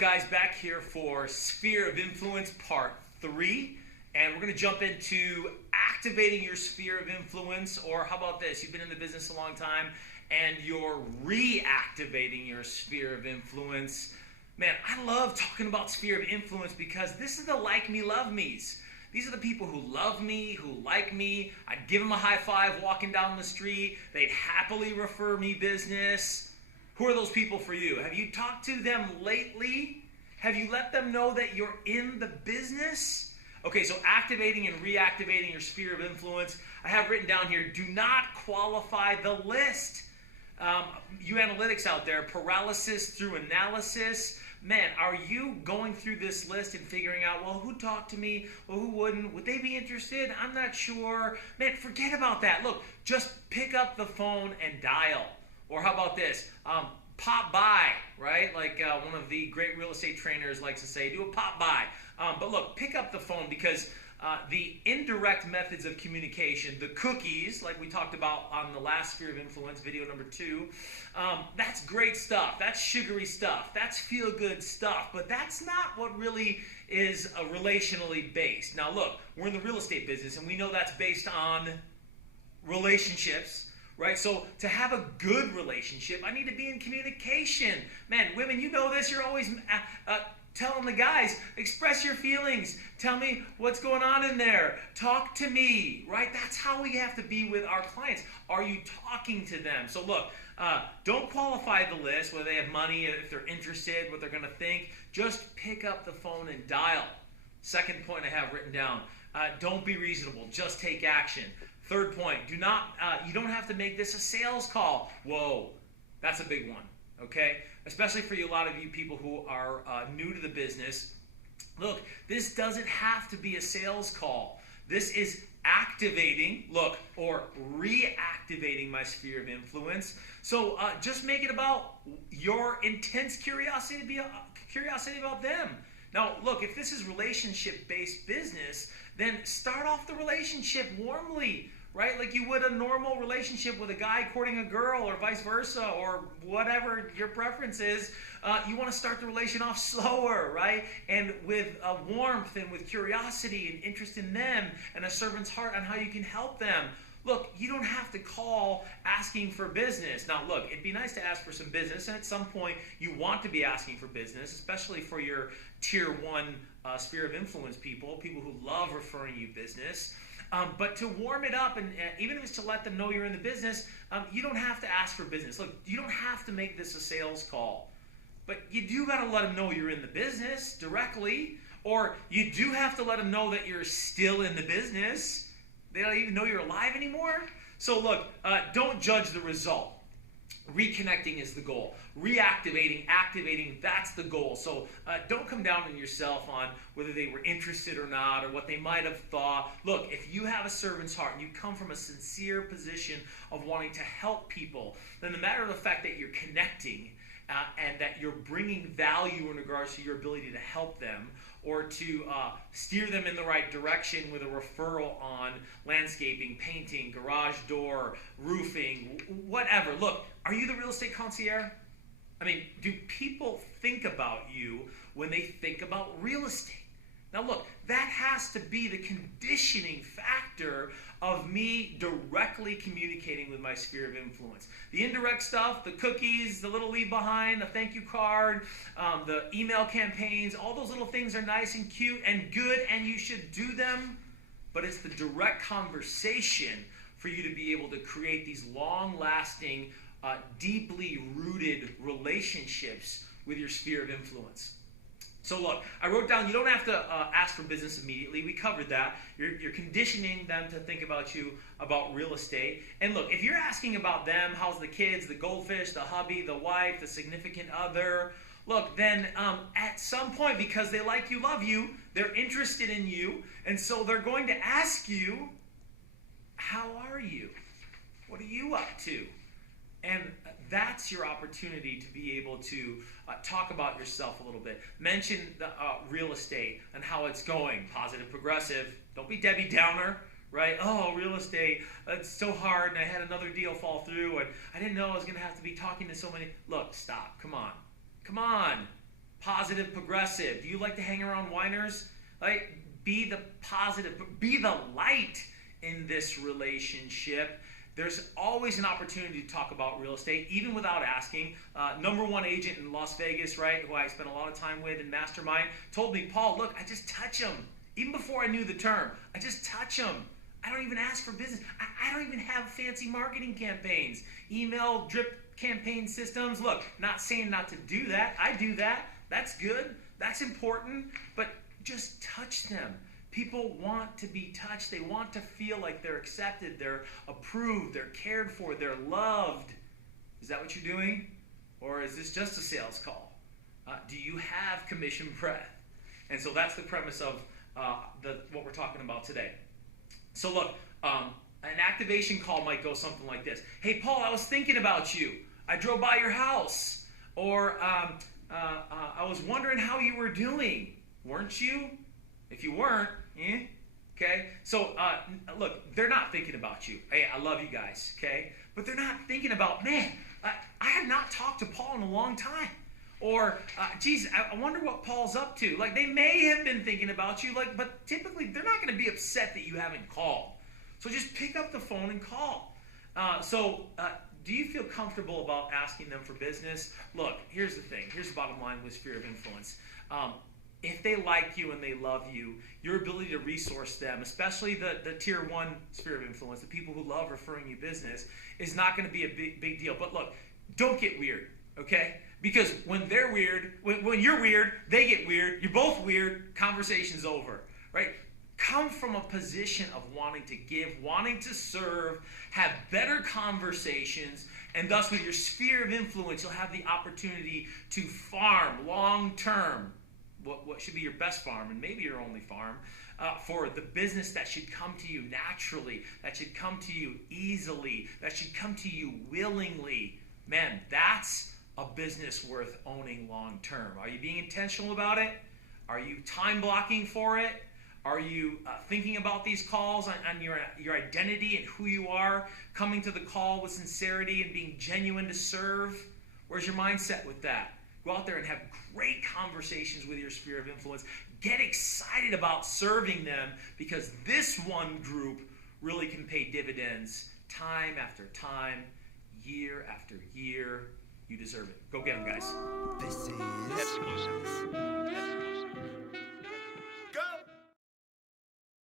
right, guys, back here for Sphere of Influence Part 3. And we're going to jump into activating your sphere of influence. Or how about this? You've been in the business a long time and you're reactivating your sphere of influence. Man, I love talking about sphere of influence because this is the like me, love me's. These are the people who love me, who like me. I'd give them a high five walking down the street. They'd happily refer me business. Who are those people for you? Have you talked to them lately? Have you let them know that you're in the business? Okay, so activating and reactivating your sphere of influence. I have written down here, do not qualify the list. You analytics out there, paralysis through analysis. Man, are you going through this list and figuring out, well, who talked to me? Well, who wouldn't? Would they be interested? I'm not sure. Man, forget about that. Look, just pick up the phone and dial. Or how about this? Pop by, right? Like one of the great real estate trainers likes to say, do a pop by. But look, pick up the phone because the indirect methods of communication, the cookies, like we talked about on the last Sphere of Influence, video number 2, that's great stuff. That's sugary stuff. That's feel-good stuff. But that's not what really is relationally based. Now look, we're in the real estate business and we know that's based on relationships. Right, so to have a good relationship, I need to be in communication. Man, women, you know this. You're always telling the guys, express your feelings. Tell me what's going on in there. Talk to me, right? That's how we have to be with our clients. Are you talking to them? So look, don't qualify the list, whether they have money, if they're interested, what they're going to think. Just pick up the phone and dial. Second point I have written down, don't be reasonable. Just take action. Third point, you don't have to make this a sales call. Whoa, that's a big one, okay? Especially for you, a lot of you people who are new to the business. Look, this doesn't have to be a sales call. This is activating, look, or reactivating my sphere of influence. So just make it about your intense curiosity about them. Now, look, if this is relationship-based business, then start off the relationship warmly, right? Like you would a normal relationship with a guy courting a girl or vice versa or whatever your preference is. You want to start the relation off slower, right? And with warmth and with curiosity and interest in them and a servant's heart on how you can help them. Look, you don't have to call asking for business. Now, look, it'd be nice to ask for some business, and at some point you want to be asking for business, especially for your Tier 1 sphere of influence people who love referring you business. But to warm it up, and even if it's to let them know you're in the business, you don't have to ask for business. Look, you don't have to make this a sales call. But you do got to let them know you're in the business directly, or you do have to let them know that you're still in the business. They don't even know you're alive anymore. So look, don't judge the result. Reconnecting is the goal. Reactivating, activating, that's the goal. So don't come down on yourself on whether they were interested or not or what they might have thought. Look, if you have a servant's heart and you come from a sincere position of wanting to help people, then the matter of the fact that you're connecting and that you're bringing value in regards to your ability to help them or to steer them in the right direction with a referral on landscaping, painting, garage door, roofing, whatever. Look, are you the real estate concierge? I mean, do people think about you when they think about real estate? Now look, that has to be the conditioning factor of me directly communicating with my sphere of influence. The indirect stuff, the cookies, the little leave behind, the thank you card, the email campaigns, all those little things are nice and cute and good and you should do them, but it's the direct conversation for you to be able to create these long-lasting, deeply rooted relationships with your sphere of influence. So look, I wrote down you don't have to ask for business immediately. We covered that. You're conditioning them to think about you, about real estate. And look, if you're asking about them, how's the kids, the goldfish, the hubby, the wife, the significant other, look, then at some point, because they like you, love you, they're interested in you, and so they're going to ask you, how are you? What are you up to? And that's your opportunity to be able to talk about yourself a little bit. Mention the real estate and how it's going. Positive, progressive. Don't be Debbie Downer, right? Oh, real estate, it's so hard and I had another deal fall through and I didn't know I was going to have to be talking to so many. Look, stop. Come on. Come on. positive, progressive. Do you like to hang around whiners? Like, be the positive, be the light in this relationship. There's always an opportunity to talk about real estate, even without asking. Number one agent in Las Vegas, right, who I spent a lot of time with in Mastermind, told me, Paul, look, I just touch them. Even before I knew the term, I just touch them. I don't even ask for business. I don't even have fancy marketing campaigns, email, drip campaign systems. Look, not saying not to do that. I do that. That's good. That's important. But just touch them. People want to be touched. They want to feel like they're accepted, they're approved, they're cared for, they're loved. Is that what you're doing? Or is this just a sales call? Do you have commission breath? And so that's the premise of what we're talking about today. So look, an activation call might go something like this. Hey, Paul, I was thinking about you. I drove by your house. Or I was wondering how you were doing. Weren't you? If you weren't, okay? So, look, they're not thinking about you. Hey, I love you guys, okay? But they're not thinking about, man, I have not talked to Paul in a long time. Or, geez, I wonder what Paul's up to. Like, they may have been thinking about you, like, but typically they're not going to be upset that you haven't called. So just pick up the phone and call. Do you feel comfortable about asking them for business? Look, here's the thing. Here's the bottom line with sphere of influence. If they like you and they love you, your ability to resource them, especially the tier one sphere of influence, the people who love referring you business, is not going to be a big deal. But look, don't get weird, okay? Because when they're weird, when you're weird, they get weird. You're both weird. Conversation's over, right? Come from a position of wanting to give, wanting to serve, have better conversations, and thus with your sphere of influence, you'll have the opportunity to farm long-term what should be your best farm, and maybe your only farm, for the business that should come to you naturally, that should come to you easily, that should come to you willingly. Man, that's a business worth owning long term. Are you being intentional about it? Are you time blocking for it? Are you thinking about these calls on your identity and who you are, coming to the call with sincerity and being genuine to serve? Where's your mindset with that? Go out there and have great conversations with your sphere of influence. Get excited about serving them, because this one group really can pay dividends time after time, year after year. You deserve it. Go get them, guys. This is exclusive.